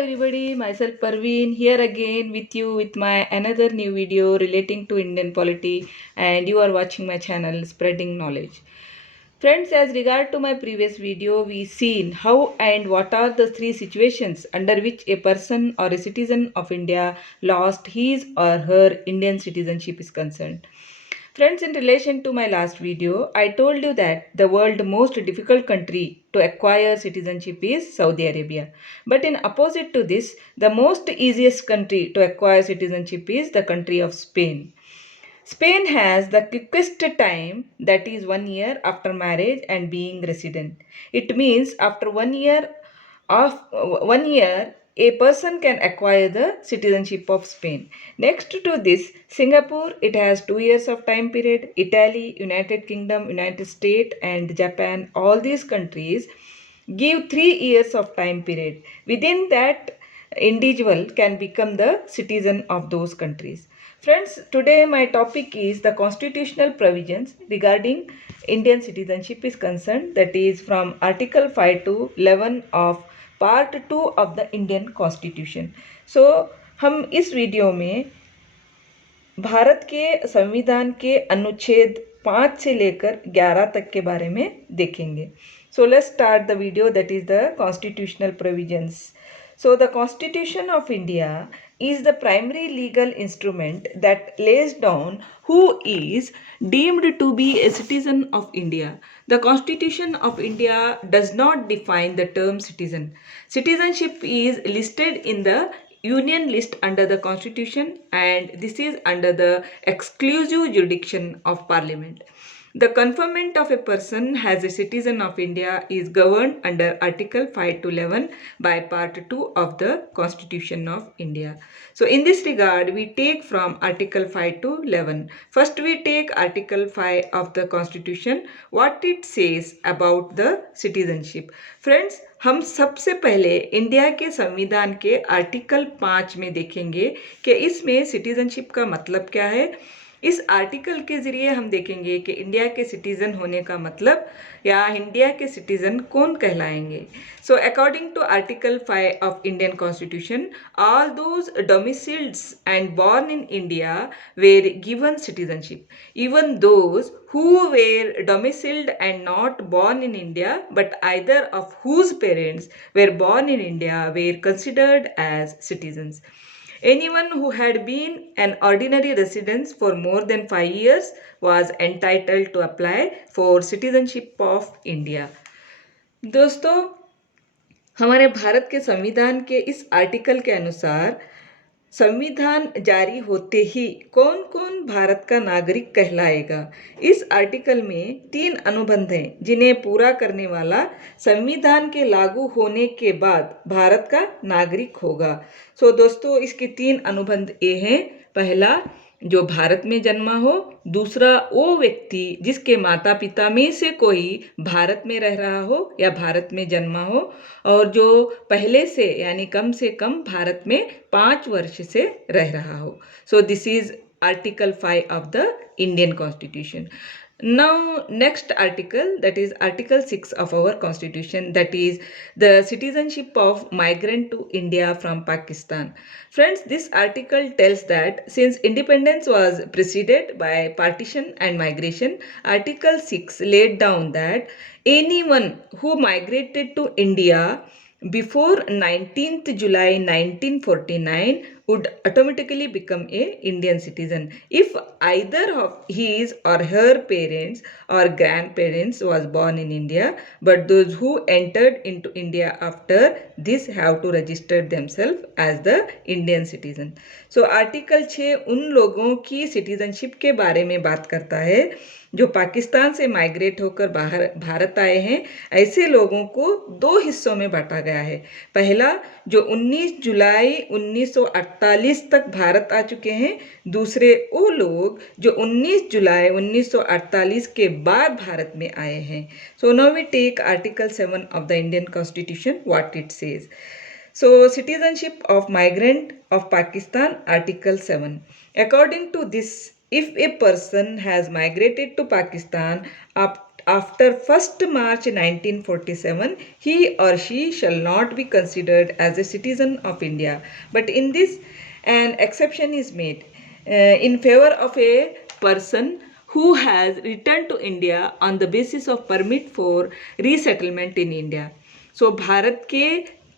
everybody, myself Parveen here again with you with my another new video relating to Indian polity, and you are watching my channel Spreading Knowledge. Friends, as regard to my previous video, we seen how and what are the three situations under which a person or a citizen of India lost his or her Indian citizenship is concerned. Friends, in relation to my last video, I told you that the world's most difficult country to acquire citizenship is Saudi Arabia. But in opposite to this, the most easiest country to acquire citizenship is the country of Spain. Spain has the quickest time, that is 1 year after marriage and being resident. It means after 1 year a person can acquire the citizenship of Spain. Next to this, Singapore, it has 2 years of time period. Italy, United Kingdom, United States, and Japan, all these countries give 3 years of time period. Within that, individual can become the citizen of those countries. Friends, today my topic is the constitutional provisions regarding Indian citizenship is concerned, that is from Article 5 to 11 of Part 2 of the Indian Constitution. So हम इस video में भारत के संविधान के अनुच्छेद 5 से लेकर 11 तक के बारे में देखेंगे. So let's start the video, that is the constitutional provisions. So the Constitution of India is the primary legal instrument that lays down who is deemed to be a citizen of India. The Constitution of India does not define the term citizen. Citizenship is listed in the Union list under the Constitution, and this is under the exclusive jurisdiction of Parliament. The conferment of a person as a citizen of India is governed under Article 5 to 11 by Part 2 of the Constitution of India. So in this regard, we take from Article 5 to 11. First we take Article 5 of the Constitution, what it says about the citizenship. Friends, हम सबसे पहले India के संविधान के article 5 में देखेंगे कि इसमें सिटीजनशिप का मतलब क्या है. इस आर्टिकल के ज़रिए हम देखेंगे कि इंडिया के सिटीज़न होने का मतलब या इंडिया के सिटीज़न कौन कहलाएंगे. So according to article 5 of Indian constitution, all those domiciled and born in India were given citizenship. Even those who were domiciled and not born in India but either of whose parents were born in India were considered as citizens. Anyone who had been an ordinary resident for more than 5 years was entitled to apply for citizenship of India. दोस्तों, हमारे भारत के संविधान के इस article के अनुसार संविधान जारी होते ही कौन कौन भारत का नागरिक कहलाएगा. इस आर्टिकल में 3 अनुबंध हैं जिन्हें पूरा करने वाला संविधान के लागू होने के बाद भारत का नागरिक होगा. सो दोस्तों, इसके 3 अनुबंध ये हैं. पहला, जो भारत में जन्मा हो. दूसरा, वो व्यक्ति जिसके माता पिता में से कोई भारत में रह रहा हो या भारत में जन्मा हो और जो पहले से यानी कम से कम भारत में 5 वर्ष से रह रहा हो. सो this is article 5 of the Indian Constitution. Now next article, that is Article 6 of our Constitution, that is the citizenship of migrant to India from Pakistan. Friends, this article tells that since independence was preceded by partition and migration, Article 6 laid down that anyone who migrated to India before 19th July 1949 would automatically become a Indian citizen if either of his or her parents or grandparents was born in India, but those who entered into India after this have to register themselves as the Indian citizen. So article 6 उन लोगों की citizenship के बारे में बात करता है जो पाकिस्तान से माइग्रेट होकर बाहर भारत आए हैं. ऐसे लोगों को 2 हिस्सों में बांटा गया है. पहला, जो 19 जुलाई 1948 तक भारत आ चुके हैं. दूसरे, वो लोग जो 19 जुलाई 1948 के बाद भारत में आए हैं. So now we take article 7 of the Indian constitution, what it says. So citizenship of migrant of Pakistan, Article 7. According to this, if a person has migrated to Pakistan after 1st March 1947, he or she shall not be considered as a citizen of India. But in this, an exception is made in favor of a person who has returned to India on the basis of permit for resettlement in India. So Bharat के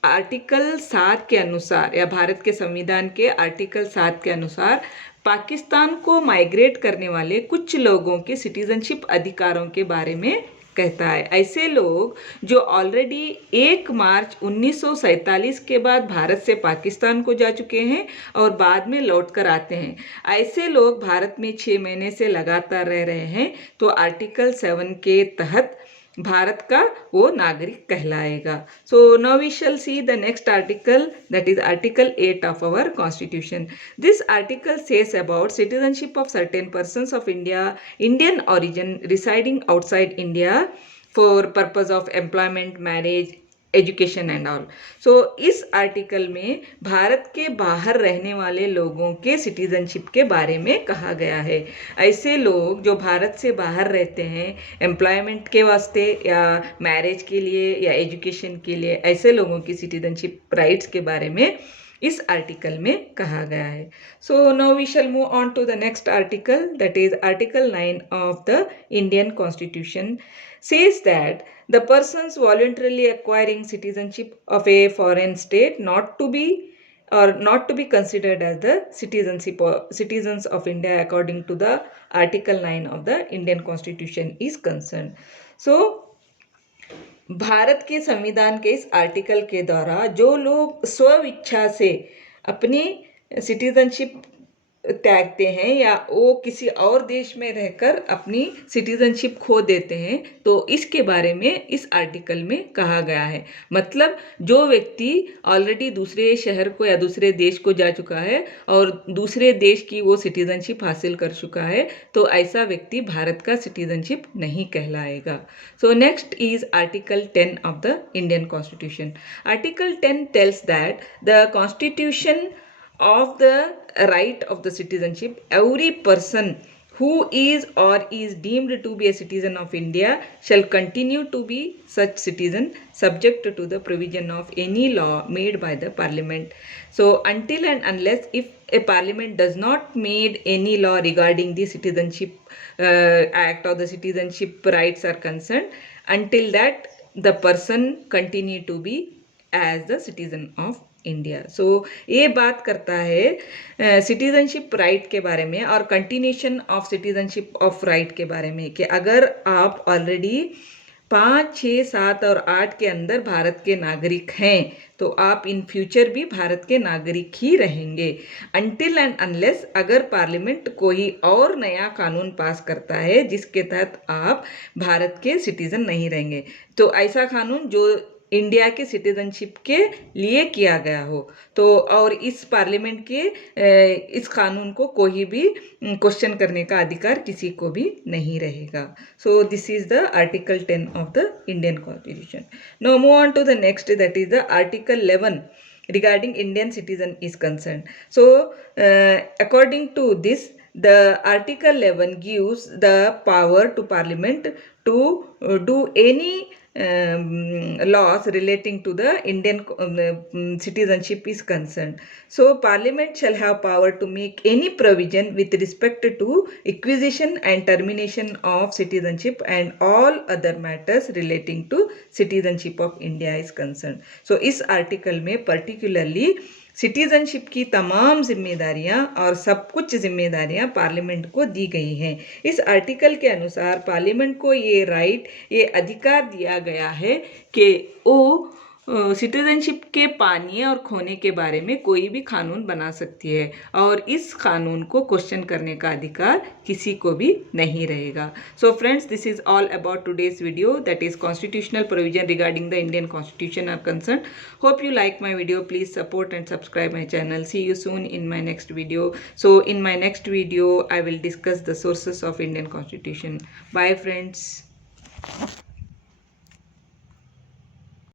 article 7 के अनुसार या भारत के संविधान के article 7 के अनुसार पाकिस्तान को माइग्रेट करने वाले कुछ लोगों के सिटीजनशिप अधिकारों के बारे में कहता है। ऐसे लोग जो ऑलरेडी 1 मार्च 1947 के बाद भारत से पाकिस्तान को जा चुके हैं और बाद में लौट कर आते हैं, ऐसे लोग भारत में 6 महीने से लगातार रह रहे हैं तो आर्टिकल 7 के तहत भारत का वो नागरिक कहलाएगा। So now we shall see the next article, that is article 8 of our constitution. This article says about citizenship of certain persons of Indian origin residing outside India for purpose of employment, marriage, education and all. So इस article में भारत के बाहर रहने वाले लोगों के citizenship के बारे में कहा गया है। ऐसे लोग जो भारत से बाहर रहते हैं एम्प्लॉयमेंट के वास्ते या मैरिज के लिए या एजुकेशन के लिए, ऐसे लोगों की सिटीजनशिप राइट्स के बारे में इस आर्टिकल में कहा गया है। So now we shall move on to the next article, that is article 9 of the Indian constitution says that the persons voluntarily acquiring citizenship of a foreign state not to be considered as the citizens of India according to the article 9 of the Indian constitution is concerned. So Bharat के संविधान के इस article के द्वारा जो लोग स्व इच्छा से अपनी सिटीजनशिप त्यागते हैं या वो किसी और देश में रहकर अपनी सिटीजनशिप खो देते हैं, तो इसके बारे में इस आर्टिकल में कहा गया है। मतलब जो व्यक्ति ऑलरेडी दूसरे शहर को या दूसरे देश को जा चुका है और दूसरे देश की वो सिटीजनशिप हासिल कर चुका है, तो ऐसा व्यक्ति भारत का सिटीजनशिप नहीं कहलाएगा। So next is article 10 of the Indian constitution. Article 10 tells that the constitution of the right of the citizenship, every person who is or is deemed to be a citizen of India shall continue to be such citizen subject to the provision of any law made by the parliament. So until and unless if a parliament does not made any law regarding the citizenship act or the citizenship rights are concerned, until that the person continue to be as the citizen of India. सो ये बात करता है citizenship right के बारे में और continuation of citizenship of right के बारे में कि अगर आप ऑलरेडी 5, 6, 7 और 8 के अंदर भारत के नागरिक हैं तो आप इन फ्यूचर भी भारत के नागरिक ही रहेंगे, अनटिल एंड अनलेस अगर पार्लियामेंट कोई और नया कानून पास करता है जिसके तहत आप भारत के सिटीजन नहीं रहेंगे। तो ऐसा कानून जो इंडिया के सिटीजनशिप के लिए किया गया हो तो और इस पार्लियामेंट के इस कानून को कोई भी क्वेश्चन करने का अधिकार किसी को भी नहीं रहेगा। So this is the article 10 of the Indian constitution. Now move on to the next, that is the article 11 regarding Indian citizen is concerned. So according to this, the article 11 gives the power to parliament to do any laws relating to the Indian citizenship is concerned. So parliament shall have power to make any provision with respect to acquisition and termination of citizenship and all other matters relating to citizenship of India is concerned. So इस article में particularly citizenship की तमाम जिम्मेदारियां और सब कुछ जिम्मेदारियां parliament को दी गई हैं। इस आर्टिकल के अनुसार पार्लियामेंट को ये राइट, ये अधिकार दिया गया है कि वो सिटीजनशिप के पाने और खोने के बारे में कोई भी कानून बना सकती है और इस कानून को क्वेश्चन करने का अधिकार किसी को भी नहीं रहेगा। So friends, this is all about today's video, that is constitutional provision regarding the Indian constitution are concern. Hope you like my video, please support and subscribe my channel. See you soon in my next video. So in my next video I will discuss the sources of Indian constitution. Bye friends.